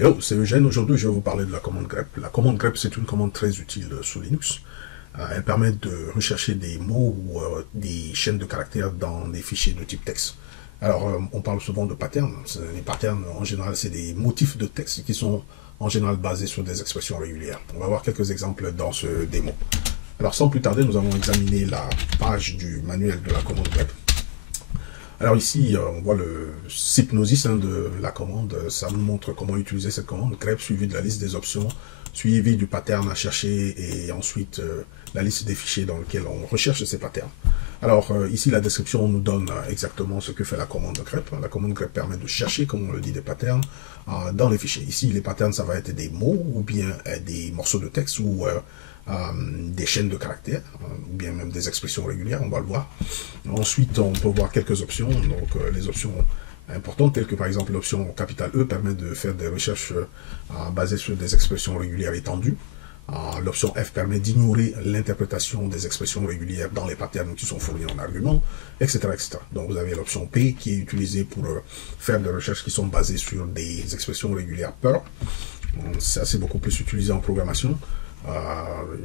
Hello, c'est Eugène. Aujourd'hui, je vais vous parler de la commande grep. La commande grep, c'est une commande très utile sous Linux. Elle permet de rechercher des mots ou des chaînes de caractères dans des fichiers de type texte. Alors, on parle souvent de patterns. Les patterns, en général, c'est des motifs de texte qui sont en général basés sur des expressions régulières. On va voir quelques exemples dans ce démo. Alors, sans plus tarder, nous allons examiner la page du manuel de la commande grep. Alors ici, on voit le hypnosis de la commande. Ça nous montre comment utiliser cette commande grep suivi de la liste des options, suivi du pattern à chercher et ensuite la liste des fichiers dans lesquels on recherche ces patterns. Alors ici, la description nous donne exactement ce que fait la commande grep. La commande grep permet de chercher, comme on le dit, des patterns dans les fichiers. Ici, les patterns, ça va être des mots ou bien des morceaux de texte ou des chaînes de caractères, ou bien même des expressions régulières, on va le voir. Ensuite, on peut voir quelques options, donc les options importantes, telles que par exemple l'option capital E permet de faire des recherches basées sur des expressions régulières étendues. L'option F permet d'ignorer l'interprétation des expressions régulières dans les patterns qui sont fournis en argument, etc., etc. Donc vous avez l'option P qui est utilisée pour faire des recherches qui sont basées sur des expressions régulières pure. Ça, c'est beaucoup plus utilisé en programmation.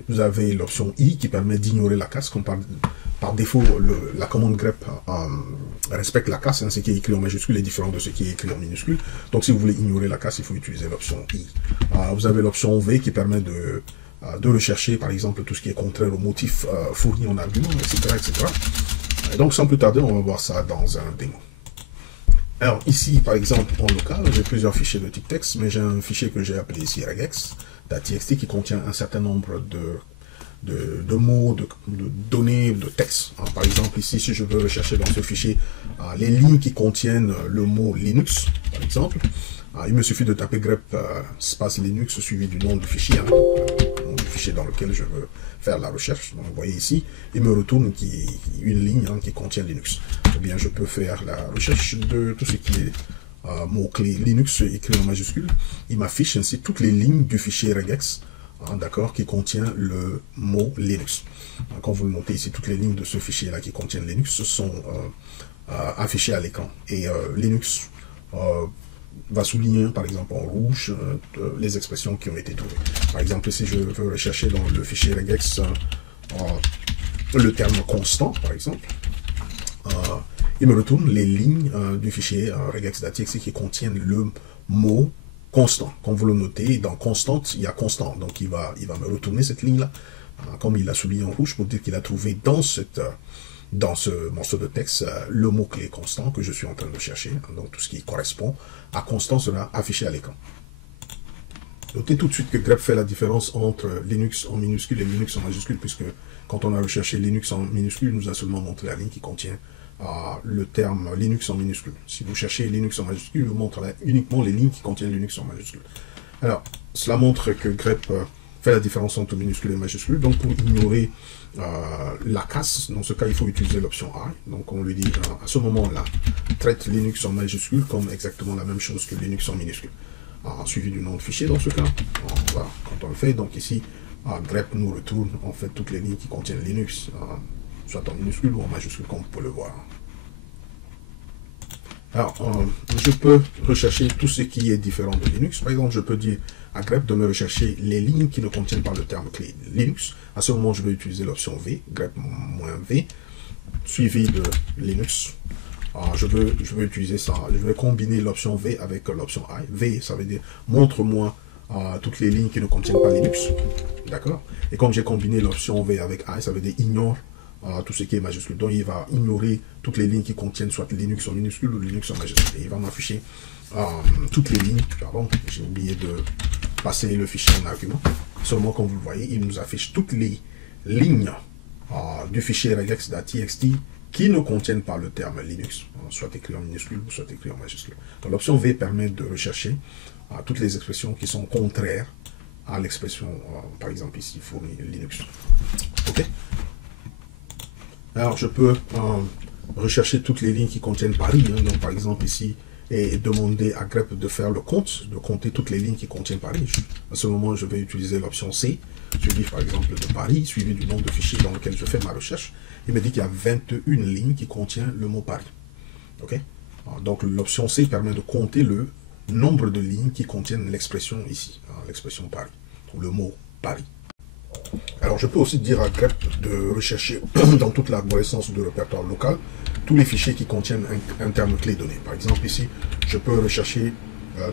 Vous avez l'option I qui permet d'ignorer la casse, comme par défaut la commande grep respecte la casse, ce qui est écrit en majuscule est différent de ce qui est écrit en minuscule. Donc si vous voulez ignorer la casse, il faut utiliser l'option I. Vous avez l'option V qui permet de rechercher par exemple tout ce qui est contraire au motif fourni en argument, etc., etc. Et donc sans plus tarder, on va voir ça dans un démo. Alors ici, par exemple, en local, j'ai plusieurs fichiers de type texte, mais j'ai un fichier que j'ai appelé ici regex.txt qui contient un certain nombre de mots, de données, de textes. Par exemple, ici, si je veux rechercher dans ce fichier les lignes qui contiennent le mot Linux, par exemple, il me suffit de taper grep space Linux suivi du nom du fichier, le nom du fichier dans lequel je veux faire la recherche. Donc, vous voyez ici, il me retourne une ligne qui contient Linux. Ou bien je peux faire la recherche de tout ce qui est mot-clé Linux écrit en majuscule. Il m'affiche ainsi toutes les lignes du fichier regex, d'accord, qui contient le mot Linux. Quand vous le notez ici, toutes les lignes de ce fichier-là qui contiennent Linux sont affichées à l'écran. Et Linux va souligner, par exemple, en rouge, les expressions qui ont été trouvées. Par exemple, si je veux rechercher dans le fichier regex le terme constant, par exemple, il me retourne les lignes du fichier regex.txt qui contiennent le mot constant. Comme vous le notez, dans constante, il y a constant. Donc, il va me retourner cette ligne-là, comme il a souligné en rouge, pour dire qu'il a trouvé dans ce morceau de texte le mot-clé constant que je suis en train de chercher. Donc, tout ce qui correspond à constant sera affiché à l'écran. Notez tout de suite que grep fait la différence entre Linux en minuscule et Linux en majuscule, puisque quand on a recherché Linux en minuscule, il nous a seulement montré la ligne qui contient le terme Linux en minuscule. Si vous cherchez Linux en majuscule, il vous montre uniquement les lignes qui contiennent Linux en majuscule. Alors, cela montre que grep fait la différence entre minuscule et majuscule. Donc, pour ignorer la casse, dans ce cas, il faut utiliser l'option I. Donc, on lui dit à ce moment-là, traite Linux en majuscule comme exactement la même chose que Linux en minuscule. Suivi du nom de fichier dans ce cas. Voilà, quand on le fait, donc ici, grep nous retourne en fait toutes les lignes qui contiennent Linux, soit en minuscule ou en majuscule, comme on peut le voir. Alors, je peux rechercher tout ce qui est différent de Linux. Par exemple, je peux dire à grep de me rechercher les lignes qui ne contiennent pas le terme clé Linux. À ce moment, je vais utiliser l'option V, grep-V, suivi de Linux. Je veux utiliser ça. Je vais combiner l'option V avec l'option I. V, ça veut dire montre-moi toutes les lignes qui ne contiennent pas Linux. D'accord? Et comme j'ai combiné l'option V avec I, ça veut dire ignore tout ce qui est majuscule. Donc, il va ignorer toutes les lignes qui contiennent soit Linux en minuscule ou Linux en majuscule. Et il va m'afficher toutes les lignes. Pardon, j'ai oublié de passer le fichier en argument. Seulement, comme vous le voyez, il nous affiche toutes les lignes du fichier regex.txt qui ne contiennent pas le terme Linux, soit écrit en minuscule ou soit écrit en majuscule. Donc, l'option V permet de rechercher toutes les expressions qui sont contraires à l'expression, par exemple ici, fournie Linux. OK? Alors, je peux rechercher toutes les lignes qui contiennent Paris. Donc, par exemple, ici, et demander à grep de faire le compte, de compter toutes les lignes qui contiennent Paris. À ce moment, je vais utiliser l'option C, suivi par exemple de Paris, suivi du nom de fichier dans lequel je fais ma recherche. Il me dit qu'il y a 21 lignes qui contiennent le mot Paris. OK? Donc, l'option C permet de compter le nombre de lignes qui contiennent l'expression ici, hein, l'expression Paris, ou le mot Paris. Alors je peux aussi dire à grep de rechercher dans toute l'arborescence du répertoire local tous les fichiers qui contiennent un terme clé donné. Par exemple ici, je peux rechercher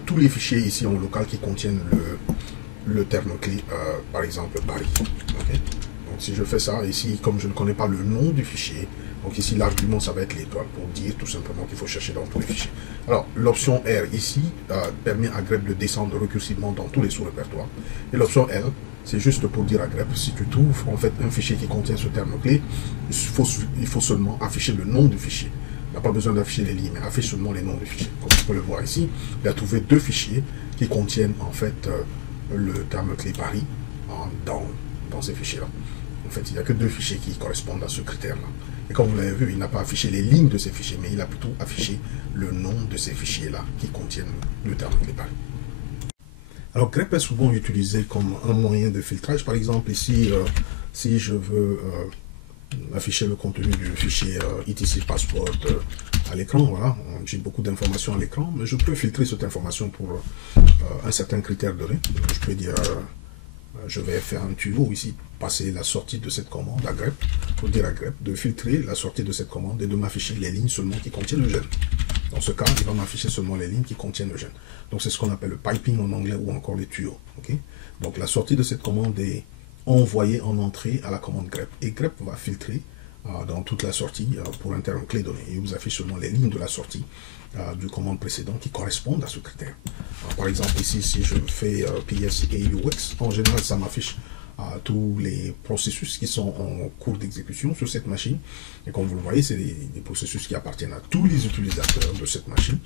tous les fichiers ici en local qui contiennent le terme clé, par exemple Paris. Okay? Donc si je fais ça ici, comme je ne connais pas le nom du fichier, donc ici l'argument ça va être l'étoile pour dire tout simplement qu'il faut chercher dans tous les fichiers. Alors l'option R ici permet à grep de descendre récursivement dans tous les sous-répertoires. Et l'option L, c'est juste pour dire à grep, si tu trouves en fait un fichier qui contient ce terme clé, il faut seulement afficher le nom du fichier. Il n'a pas besoin d'afficher les lignes, mais affiche seulement les noms du fichier. Comme tu peux le voir ici, il a trouvé deux fichiers qui contiennent en fait le terme clé Paris dans ces fichiers-là. En fait, il n'y a que deux fichiers qui correspondent à ce critère-là. Et comme vous l'avez vu, il n'a pas affiché les lignes de ces fichiers, mais il a plutôt affiché le nom de ces fichiers-là qui contiennent le terme clé Paris. Alors, grep est souvent utilisé comme un moyen de filtrage. Par exemple, ici, si je veux afficher le contenu du fichier etc passport à l'écran, voilà, j'ai beaucoup d'informations à l'écran, mais je peux filtrer cette information pour un certain critère donné. Je peux dire, je vais faire un tuto ici, passer la sortie de cette commande à grep, pour dire à grep de filtrer la sortie de cette commande et de m'afficher les lignes seulement qui contiennent le gène. Dans ce cas, il va m'afficher seulement les lignes qui contiennent le gène. Donc c'est ce qu'on appelle le piping en anglais ou encore les tuyaux. Okay? Donc la sortie de cette commande est envoyée en entrée à la commande grep. Et grep va filtrer dans toute la sortie pour un terme clé donné. Et il vous affiche seulement les lignes de la sortie du commande précédent qui correspondent à ce critère. Par exemple ici, si je fais PS et UX, en général ça m'affiche tous les processus qui sont en cours d'exécution sur cette machine. Et comme vous le voyez, c'est des processus qui appartiennent à tous les utilisateurs de cette machine.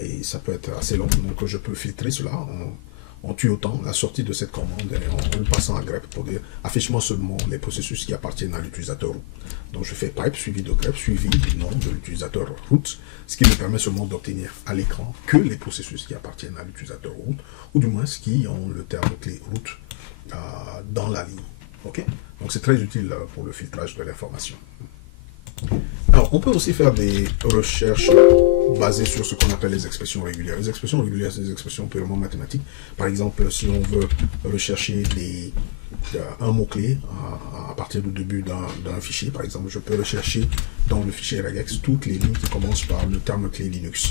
Et ça peut être assez long, donc je peux filtrer cela en tuyautant la sortie de cette commande et en le passant à grep pour dire affiche-moi seulement les processus qui appartiennent à l'utilisateur root. Donc je fais pipe suivi de grep suivi du nom de l'utilisateur root, ce qui me permet seulement d'obtenir à l'écran que les processus qui appartiennent à l'utilisateur root, ou du moins qui ont le terme clé root dans la ligne. Okay? Donc c'est très utile pour le filtrage de l'information. Alors, on peut aussi faire des recherches basées sur ce qu'on appelle les expressions régulières. Les expressions régulières, c'est des expressions purement mathématiques. Par exemple, si on veut rechercher un mot-clé à partir du début d'un fichier, par exemple, je peux rechercher dans le fichier regex toutes les lignes qui commencent par le terme clé Linux.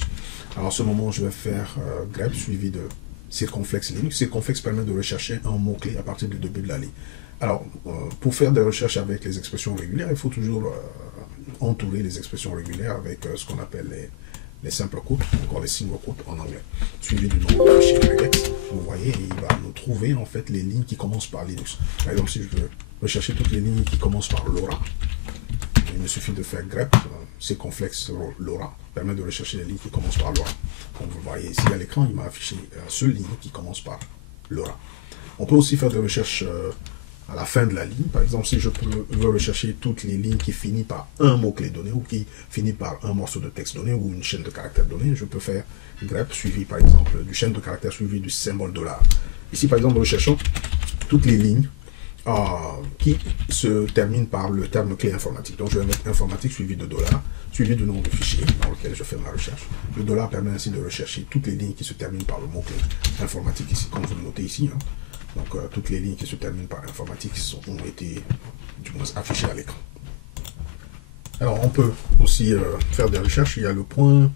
Alors, à ce moment, je vais faire grep suivi de circonflexe Linux. Circonflexe permet de rechercher un mot-clé à partir du début de la ligne. Alors, pour faire des recherches avec les expressions régulières, il faut toujours entourer les expressions régulières avec ce qu'on appelle les simples quotes, encore les single quotes en anglais, suivi du nom du fichier regex. Vous voyez, il va nous trouver en fait les lignes qui commencent par Linux. Par exemple, si je veux rechercher toutes les lignes qui commencent par LoRa, il me suffit de faire grep, circonflexe LoRa, permet de rechercher les lignes qui commencent par LoRa. Comme vous le voyez ici à l'écran, il m'a affiché la seule ligne qui commence par LoRa. On peut aussi faire des recherches à la fin de la ligne. Par exemple, si je veux rechercher toutes les lignes qui finissent par un mot-clé donné ou qui finissent par un morceau de texte donné ou une chaîne de caractères donnée, je peux faire grep suivi par exemple du chaîne de caractères suivi du symbole $. Ici par exemple, nous recherchons toutes les lignes qui se terminent par le terme clé informatique. Donc je vais mettre informatique suivi de $, suivi du nom du fichier dans lequel je fais ma recherche. Le $ permet ainsi de rechercher toutes les lignes qui se terminent par le mot-clé informatique ici, comme vous le notez ici. Hein. Donc toutes les lignes qui se terminent par informatique ont été du moins affichées à l'écran. Alors on peut aussi faire des recherches. Il y a le point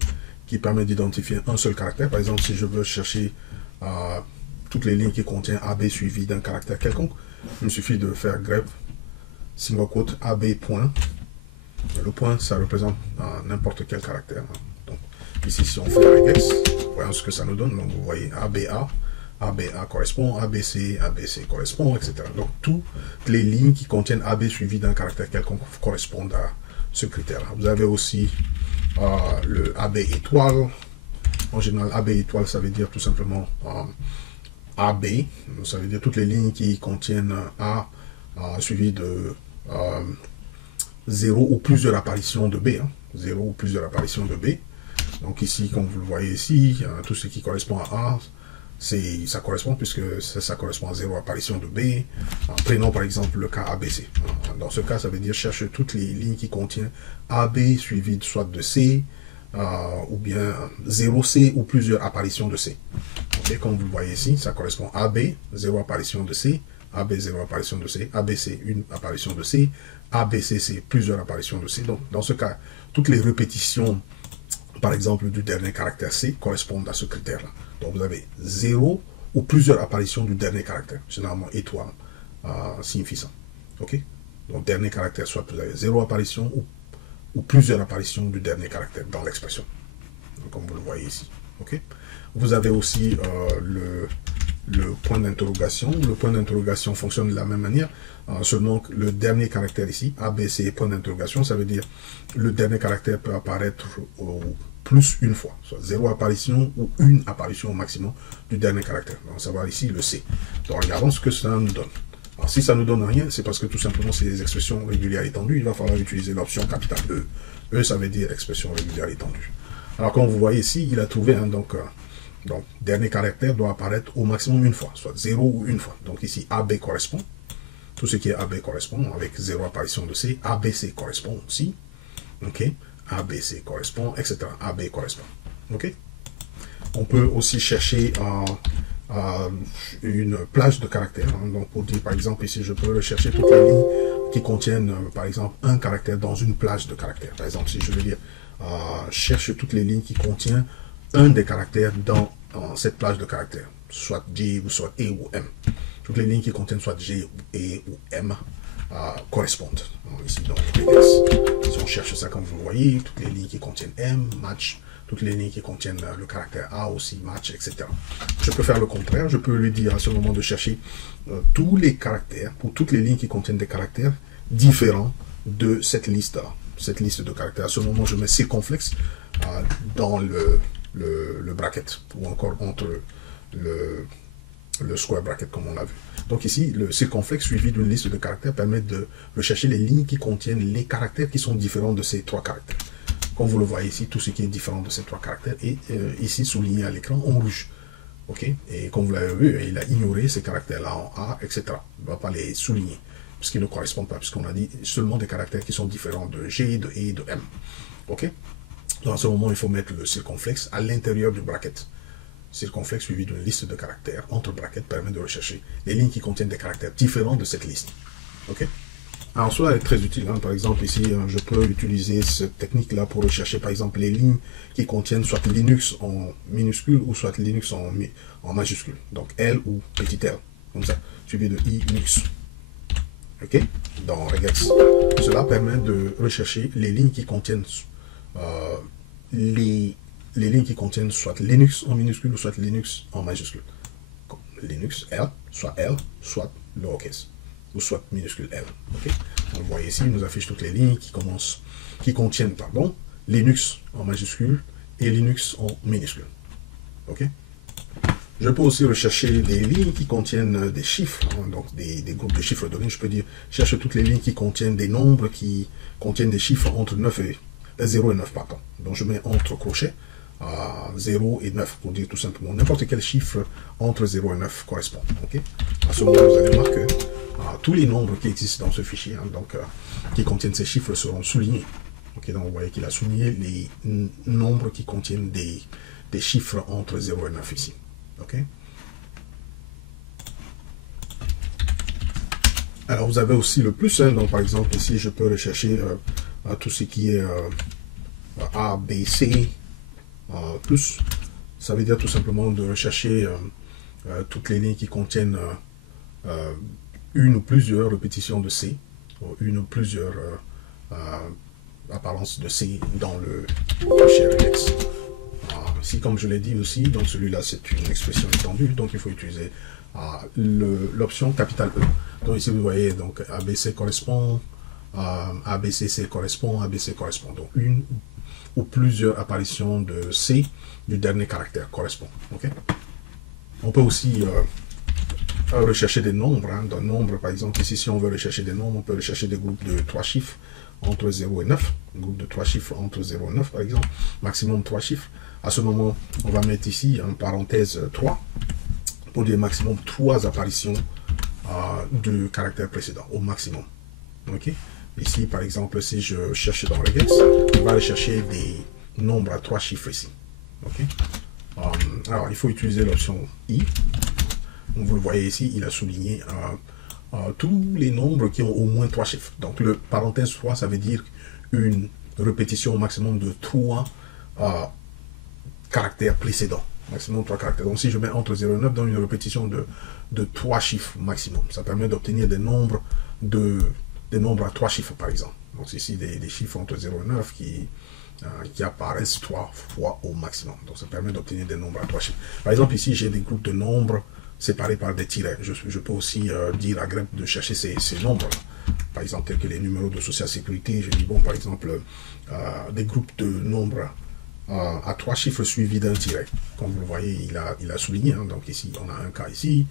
qui permet d'identifier un seul caractère. Par exemple, si je veux chercher toutes les lignes qui contiennent AB suivi d'un caractère quelconque, il me suffit de faire grep single quote AB point. Le point, ça représente n'importe quel caractère. Donc ici, si on fait regex, voyons ce que ça nous donne. Donc vous voyez ABA. ABA correspond, ABC, ABC correspond, etc. Donc, toutes les lignes qui contiennent AB suivi d'un caractère quelconque correspondent à ce critère-là. Vous avez aussi le AB étoile. En général, AB étoile, ça veut dire tout simplement AB. Ça veut dire toutes les lignes qui contiennent A suivi de 0 ou plusieurs apparitions de B. 0 ou plusieurs apparitions de B. Donc ici, comme vous le voyez ici, tout ce qui correspond à A, ça correspond puisque ça correspond à 0 apparition de B. Prenons par exemple le cas ABC. Dans ce cas, ça veut dire cherche toutes les lignes qui contiennent AB suivi soit de C, ou bien 0C ou plusieurs apparitions de C. Okay, comme vous le voyez ici, ça correspond à AB, 0 apparition de C, AB, 0 apparition de C, ABC, une apparition de C, ABC, c'est plusieurs apparitions de C. Donc, dans ce cas, toutes les répétitions, par exemple, du dernier caractère C correspondent à ce critère-là. Donc, vous avez 0 ou plusieurs apparitions du dernier caractère. Généralement, étoile signifie ça. OK? Donc, dernier caractère, soit vous avez 0 apparition ou plusieurs apparitions du dernier caractère dans l'expression. Comme vous le voyez ici. OK? Vous avez aussi le point d'interrogation. Le point d'interrogation fonctionne de la même manière, seulement que le dernier caractère ici, ABC, point d'interrogation, ça veut dire le dernier caractère peut apparaître plus une fois, soit 0 apparition ou une apparition au maximum du dernier caractère. Donc, ça va ici le C. Donc, regardons ce que ça nous donne. Alors, si ça ne nous donne rien, c'est parce que tout simplement, c'est des expressions régulières étendues. Il va falloir utiliser l'option capitale E. E, ça veut dire expression régulière étendue. Alors, comme vous voyez ici, il a trouvé, donc, dernier caractère doit apparaître au maximum une fois, soit 0 ou une fois. Donc, ici, AB correspond. Tout ce qui est AB correspond avec 0 apparition de C. ABC correspond aussi. OK? ABC correspond, etc. AB correspond. OK? On peut aussi chercher une plage de caractères. Hein. Donc, pour dire, par exemple, ici, je peux rechercher toutes les lignes qui contiennent, par exemple, un caractère dans une plage de caractères. Par exemple, si je veux dire, cherche toutes les lignes qui contiennent un des caractères dans cette plage de caractères, soit J ou soit E ou M. Toutes les lignes qui contiennent soit J, E ou M correspondent. Donc, ici, dans les si on cherche ça comme vous le voyez, toutes les lignes qui contiennent M, match. Toutes les lignes qui contiennent le caractère A aussi, match, etc. Je peux faire le contraire. Je peux lui dire à ce moment de chercher tous les caractères, pour toutes les lignes qui contiennent des caractères différents de cette liste-là. Cette liste de caractères. À ce moment, je mets circonflexe dans le bracket, ou encore entre le square bracket, comme on l'a vu. Donc ici, le circonflexe suivi d'une liste de caractères permet de rechercher les lignes qui contiennent les caractères qui sont différents de ces trois caractères. Comme vous le voyez ici, tout ce qui est différent de ces trois caractères est ici souligné à l'écran en rouge. OK? Et comme vous l'avez vu, il a ignoré ces caractères-là en A, etc. Il ne va pas les souligner, puisqu'ils ne correspondent pas, puisqu'on a dit seulement des caractères qui sont différents de G, de E et de M. OK? Donc à ce moment, il faut mettre le circonflexe à l'intérieur du bracket. Circonflexe suivi d'une liste de caractères entre brackets permet de rechercher les lignes qui contiennent des caractères différents de cette liste. OK? Alors, cela est très utile. Hein. Par exemple, ici, je peux utiliser cette technique-là pour rechercher, par exemple, les lignes qui contiennent soit Linux en minuscule ou soit Linux en majuscule. Donc, L ou petit L, comme ça, suivi de Linux. OK? Dans regex. Cela permet de rechercher les lignes qui contiennent les lignes qui contiennent soit Linux en minuscule ou soit Linux en majuscule. Comme Linux, L, soit lowercase. Ou soit minuscule L. Okay? Donc, vous voyez ici, il nous affiche toutes les lignes qui contiennent Linux en majuscule et Linux en minuscule. Okay? Je peux aussi rechercher des lignes qui contiennent des chiffres, hein, donc des groupes de chiffres donnés. Je peux dire, cherche toutes les lignes qui contiennent des nombres qui contiennent des chiffres entre 0 et 9, pardon. Donc je mets entre crochets 0 et 9 pour dire tout simplement n'importe quel chiffre entre 0 et 9 correspond. Okay? À ce moment, vous allez voir que tous les nombres qui existent dans ce fichier, hein, donc, qui contiennent ces chiffres, seront soulignés. Okay? Donc vous voyez qu'il a souligné les nombres qui contiennent des chiffres entre 0 et 9 ici. Okay? Alors vous avez aussi le plus, hein, donc par exemple ici je peux rechercher tout ce qui est A, B, C, plus. Ça veut dire tout simplement de rechercher toutes les lignes qui contiennent une ou plusieurs répétitions de C, ou une ou plusieurs apparences de C dans le fichier regex. Ici, comme je l'ai dit aussi, donc celui-là c'est une expression étendue, donc il faut utiliser l'option capitale E. Donc ici vous voyez, donc ABC correspond, ABCC correspond, ABC correspond. Donc une ou plusieurs apparitions de C du dernier caractère correspond. Okay? On peut aussi rechercher des nombres. Hein. Dans nombre, par exemple, ici, si on veut rechercher des nombres, on peut rechercher des groupes de 3 chiffres entre 0 et 9. Un groupe de 3 chiffres entre 0 et 9, par exemple. Maximum 3 chiffres. À ce moment, on va mettre ici, en parenthèse, 3, pour dire maximum 3 apparitions du caractère précédent, au maximum. OK? Ici, par exemple, si je cherche dans regex, on va aller chercher nombre à 3 chiffres ici. Okay? Alors, il faut utiliser l'option I. Donc, vous le voyez ici, il a souligné tous les nombres qui ont au moins 3 chiffres. Donc, le parenthèse 3, ça veut dire une répétition au maximum de 3 caractères précédents. Maximum 3 caractères. Donc, si je mets entre 0 et 9 dans une répétition de 3 chiffres maximum, ça permet d'obtenir des nombres à 3 chiffres, par exemple. Donc, c'est ici des chiffres entre 0 et 9 qui apparaissent 3 fois au maximum. Donc, ça permet d'obtenir des nombres à 3 chiffres. Par exemple, ici, j'ai des groupes de nombres séparés par des tirets. Je peux aussi dire à grep de chercher ces nombres-là. Par exemple, tels que les numéros de social sécurité. Je dis, bon, par exemple, des groupes de nombres à 3 chiffres suivis d'un tiret. Comme vous le voyez, il a souligné. Hein. Donc, ici, on a un cas ici.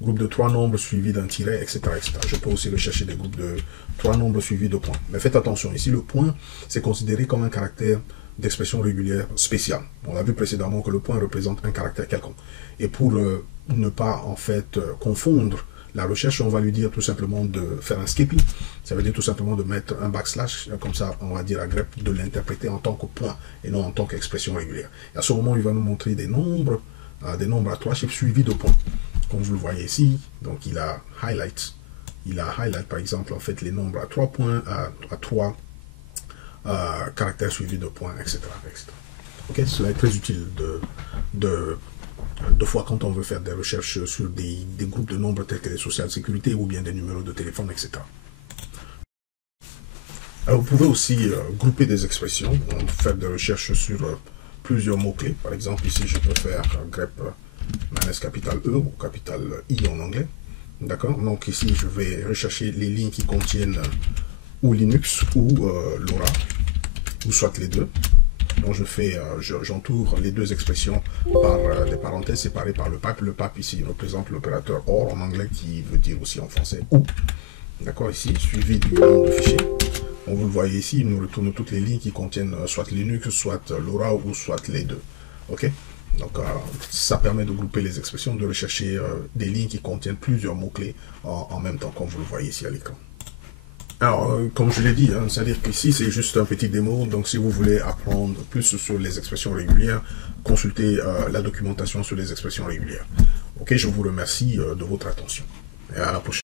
Groupe de 3 nombres suivis d'un tiret, etc., etc. Je peux aussi rechercher des groupes de 3 nombres suivis de points. Mais faites attention, ici, le point, c'est considéré comme un caractère d'expression régulière spéciale. On a vu précédemment que le point représente un caractère quelconque. Et pour ne pas, en fait, confondre la recherche, on va lui dire tout simplement de faire un skipping. Ça veut dire tout simplement de mettre un backslash. Comme ça, on va dire à grep de l'interpréter en tant que point et non en tant qu'expression régulière. Et à ce moment, il va nous montrer des nombres à 3 chiffres suivis de points. Comme vous le voyez ici, donc il a highlight. Il a highlight, par exemple, en fait, les nombres à 3 points, à 3 caractères suivis de points, etc. etc. Ok, cela est très utile de fois quand on veut faire des recherches sur des groupes de nombres tels que les social sécurité ou bien des numéros de téléphone, etc. Alors, vous pouvez aussi grouper des expressions, faire des recherches sur plusieurs mots-clés. Par exemple, ici, je peux faire grep minus capital E ou capital I en anglais. D'accord? Donc ici, je vais rechercher les lignes qui contiennent ou Linux ou LoRa, ou soit les deux. Donc j'entoure les deux expressions par des parenthèses séparées par le pipe. Le pipe ici représente l'opérateur OR en anglais qui veut dire aussi en français ou. D'accord, ici, suivi du nom du fichier. Donc vous le voyez ici, il nous retourne toutes les lignes qui contiennent soit Linux, soit LoRa ou soit les deux. Ok? Donc ça permet de grouper les expressions, de rechercher des lignes qui contiennent plusieurs mots-clés en même temps, comme vous le voyez ici à l'écran. Alors, comme je l'ai dit, hein, c'est-à-dire qu'ici, c'est juste un petit démo. Donc, si vous voulez apprendre plus sur les expressions régulières, consultez la documentation sur les expressions régulières. Ok, je vous remercie de votre attention. Et à la prochaine.